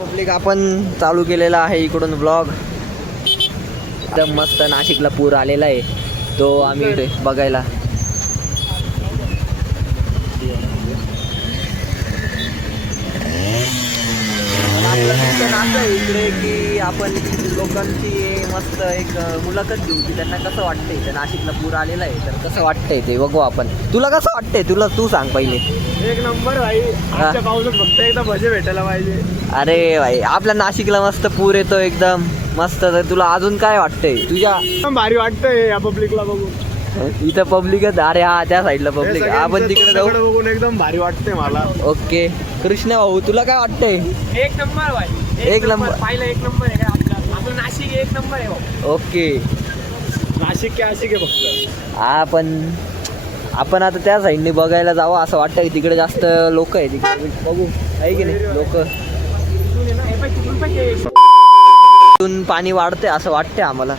Public आपण चालू केलेला आहे इकडून ब्लॉग. एकदम मस्त नाशिकला पूर आलेला आहे तो आम्ही बघायला. असं आहे इकडे की आपण लोकांची मस्त एक मुलाखत घेऊ की त्यांना कसं वाटतंय. त्या नाशिकला पूर आलेला आहे तर कसं वाटतंय ते बघू आपण. तुला कसं वाटतंय तू सांग पहिले. एक नंबर भाई. आमच्या पावसात फक्त एकदा भजे भेटायला पाहिजे. अरे भाई आपल्या नाशिकला मस्त पूर येतो एकदम मस्त. तर तुला अजून काय वाटतंय तुझ्या. भारी वाटतंय या पब्लिकला बघून. इथं पब्लिकच. अरे हा त्या साईडला पब्लिक. आपण तिकडे जाऊ. बघून एकदम भारी वाटतंय मला. ओके कृष्ण भाऊ तुला काय वाटतंय. एक नंबर भाई. एक नंबर. पाहिलं एक नंबर आहे आपलं नाशिक एक नंबर आहे भाऊ. ओके नाशिक की आशिक आहे फक्त. हा पण आपण आता त्या साईडने बघायला जावं असं वाटतं की तिकडे जास्त लोक आहे. तिकडे बघू आहे की नाही लोक. पाणी वाढतंय असं वाटतंय आम्हाला.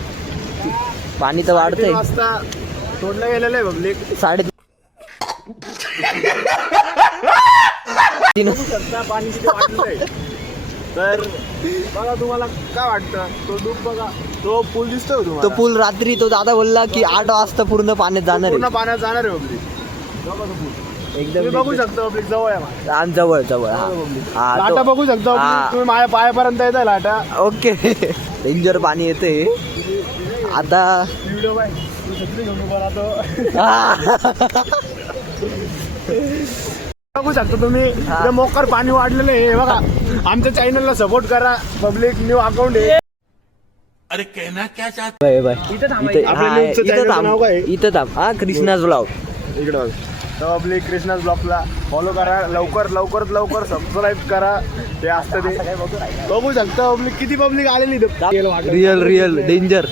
पाणी तर वाढतंय. सोडलं गेलेलं आहे पब्लिक. 3:30 पाणी किती वाढलंय. तर बघा तुम्हाला काय वाटतं. तो डूब बघा. तो पूल दिसतोय तुम्हाला. तो पूल रात्री तो दादा बोलला की 8 वाजता पूर्ण पाण्यात जाणार पूर्ण आहे. पाण्यात जाणार आहे पब्लिक. बघा तो पूल. एकदम तुम्ही बघू शकता पब्लिक जवळ आहे. आम जवळ जवळ. हा लाटा बघू शकता हा. तुम्ही माझ्या पायापर्यंत येत लाटा. ओके डेंजर पाणी येते आता. व्हिडिओ बाय तू सगळी घेऊन उभा राहतो. बघू शकता तुम्ही इकडे मोकर पाणी वाढलेलं आहे बघा. आमच्या चॅनलला सपोर्ट करा. पब्लिक न्यू अकाउंट आहे. अरे कहना क्या चाहते. इथं थांब. हा कृष्णाज ब्लॉग इकडे बघा. पब्लिक कृष्णाज ब्लॉगला फॉलो करा. लवकर सबस्क्राईब करा. ते असतं ते बघू शकता पब्लिक. किती पब्लिक आलेली रिअल डेंजर.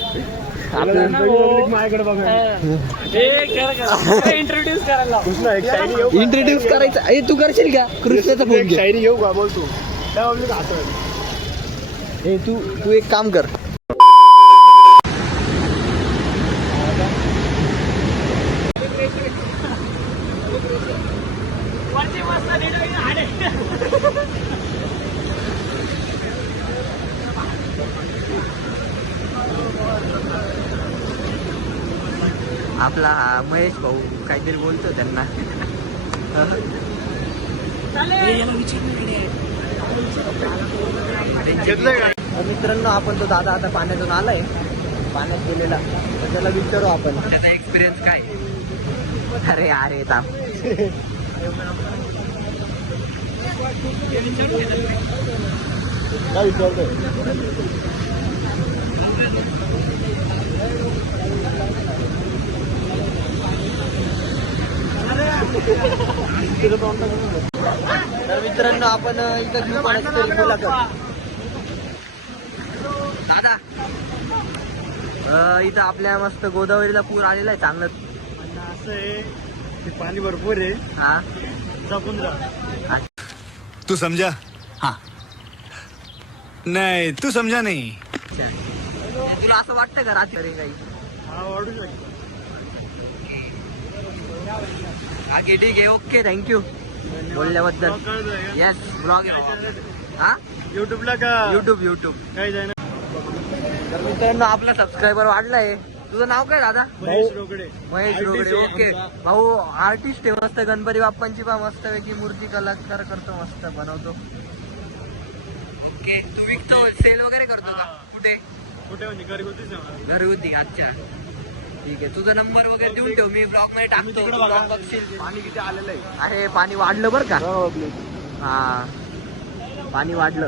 पब्लिक माझ्याकडे बघा. इंट्रोड्यूस करायला कृष्णा एक शायरी घेऊ. इंट्रोड्यूस करायचं. ए तू करशील का. कृष्णाचा फोन एक घे. शायरी घेऊ का बोल तू. त्या पब्लिक हसत. ए तू एक काम कर. आपला हा महेश भाऊ काहीतरी बोलतो त्यांना. मित्रांनो आपण तो दादा आता पाण्यातून आलाय. पाण्यात गेलेला तर त्याला विचारू आपण त्याचा एक्सपिरियन्स काय. अरे थांब. काय विचारतोय. तर मित्रांनो आपण इथं घेऊ कोणाची तरी मुलाखत. दादा इथं आपल्या मस्त गोदावरीला पूर आलेला आहे चांगलं. असं आहे ते पाणी भरपूर आहे. हा जपून जा. तू समझा. हाँ नहीं तू समझा नहीं. तुला असं वाटतं का रात्री काही. हा वाढू शकतो. ओके ठीक आहे. ओके थँक्यू बोलल्याबद्दल. Yes blog. हा युट्यूबला का युट्यूब काही जाणार. तर मित्रांनो आपला सबस्क्रायबर वाढलाय. तुझं नाव काय दादा. महेश रोकडे. महेश रोकडे. ओके भाऊ आर्टिस्ट आहे मस्त. गणपती बाप्पांची पण मस्त पैकी मूर्ती कलाकार करतो. मस्त बनवतो. ओके तू विकतो सेल वगैरे करतो का. कुठे म्हणजे घरगुती. अच्छा ठीक आहे. तुझा नंबर वगैरे देऊन ठेव. मी ब्लॉग मध्ये टाकतो. ब्लॉग बघशील. पाणी किती आलेलं आहे. अरे पाणी वाढलं बरं का. हा पाणी वाढलं.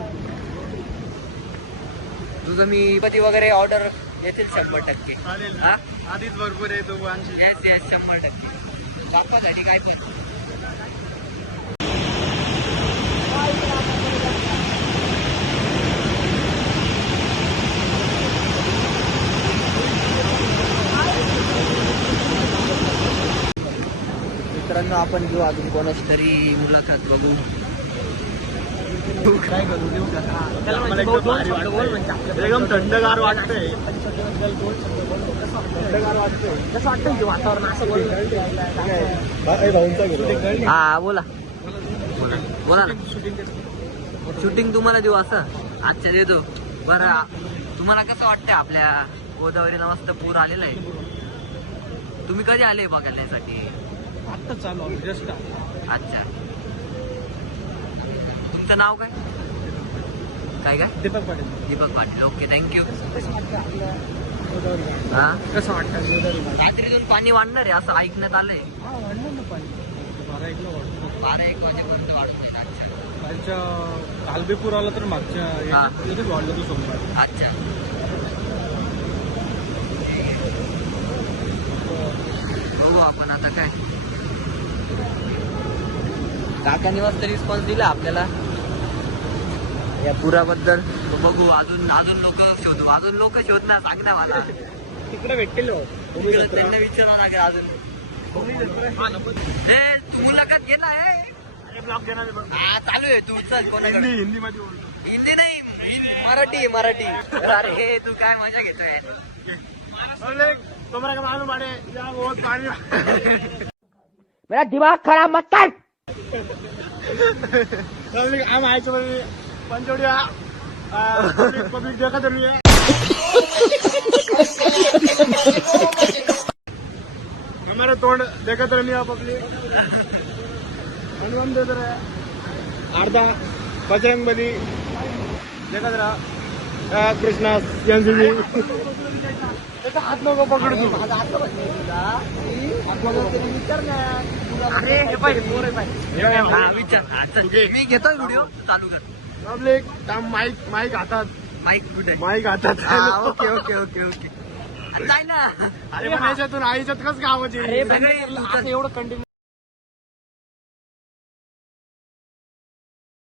तुझं मी कधी वगैरे ऑर्डर येतील 100%. हा आधीच भरपूर आहे तो 80. येस 100%. बाप्पासाठी काय पण. मित्रांनो आपण घेऊ अजून कोणाची तरी मुलाखत बघू. काय करू देऊ एकदम थंडगार वाटतंय. कसं वाटतं की वातावरण असं बोल. हा बोला बोला ना. शूटिंग तुम्हाला देऊ असं? अच्छा देतो. बरं तुम्हाला कसं वाटतंय आपल्या गोदावरीला मस्त पूर आलेला आहे? तुम्ही कधी आले बघण्यासाठी? आत्ता चालू जस्ट. अच्छा. तुमचं नाव काय? काय काय? दीपक पाटील. दीपक पाटील. Okay thank you. कसं वाटतं आपल्या गोदावरी? हा कसं वाटतं गोदावरी? रात्रीतून पाणी वाढणार आहे असं ऐकण्यात आलंय. हा वाढलं ना पाणी. 12-1 वाढलं. 12-1 वाजेपर्यंत वाढून जाईल. अच्छा. कालच्या काल बी पूर आला तर मागच्या याच्यात वाढलं तो सोमवार. अच्छा. बघू आपण आता काय. काकांनी मस्त रिस्पॉन्स दिला आपल्याला या पुराबद्दल. बघू अजून लोक शोधू. अजून लोक शोधणार सांग ना मला. तिकडे भेटतील त्यांना विचारावं लागेल अजून. ए, तू मुलाखत घे ना. ब्लॉग घेणार हा चालू आहे. तू चल कोणाकडे. हिंदी मध्ये हिंदी नाही मराठी. अरे तू काय मजा घेतोय. तुम्हाला का मालूम पड़े या बहुत पानी. मेरा दिमाग खराब मत कर. हम आए तो पंचोड़िया पब्लिक देखा तो नहीं है. हमारे तोड़ देखा तो नहीं है पब्लिक. अनुमान देते रहे अर्धा बजरंग बली देखत रहा. कृष्णा एनसीबी हाथ नको पकड तू. अरे हे पाहिजे विचार. मी घेतोय व्हिडिओ चालू कर. पब्लिक माईक हातात. माईक कुठे? माईक हातात. ओके. नाही ना. अरे पण याच्यातून आईच्यात कस गावाची सगळे एवढं कंटिन्यू